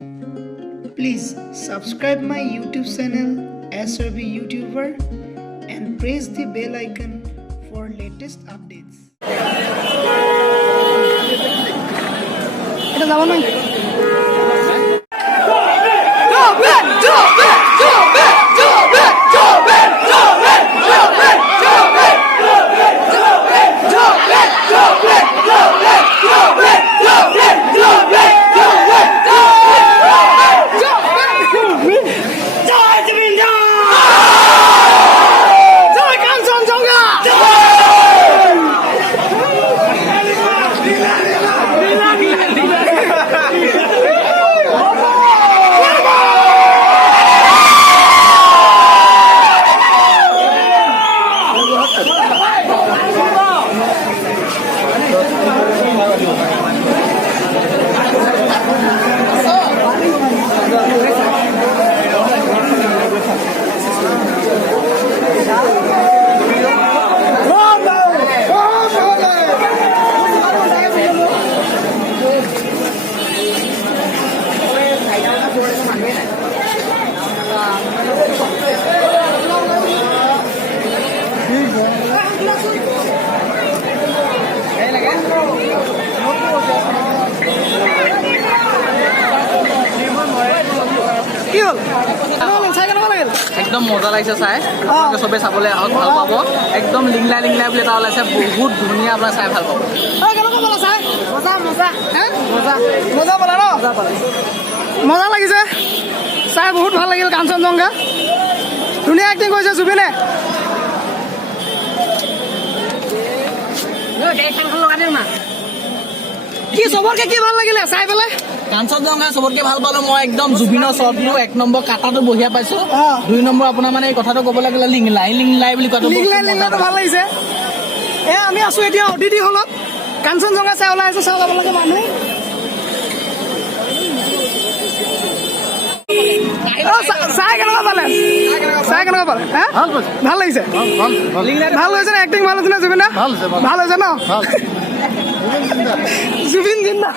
Please subscribe my YouTube channel SRB YouTuber and press the bell icon for latest updates. এটা যাব নাই একদম মজা লাগিছে চাই চবে চাবলৈ আহক ভাল পাব একদম লিংলাই লিংলাই বুলি এটা ওলাইছে বহুত ধুনীয়া আপোনাৰ চাই ভাল পাব মজা লাগিছে চাই বহুত ভাল লাগিল কাঞ্চনজংঘা ধুনীয়া এক্টিং কৰিছে জুবিনে কি চবৰকে কি ভাল লাগিলে চাই পেলাই কাঞ্চনজংঘা চবতকে ভাল পালো মই একদম জুবিনৰ শ্বটটো 1 নম্বৰ কাটাটো বঢ়িয়া পাইছো 2 নম্বৰ আপোনাৰ মানে এই কথাটো ক'বলৈ গ'লে লিংলাই বুলি কথাটো ভাল লাগিছে আমি আছো এতিয়া অতিথি হলত কাঞ্চনজংঘা চাই ওলাই আছে চাই ওলাব লাগে মানুহ চাই কেনেকুৱা পালে ভাল লাগিছে ভাল হৈছে নে এক্টিং ভাল হৈছে নে জুবিনা ভাল হৈছে ন জুবিন জিন্দা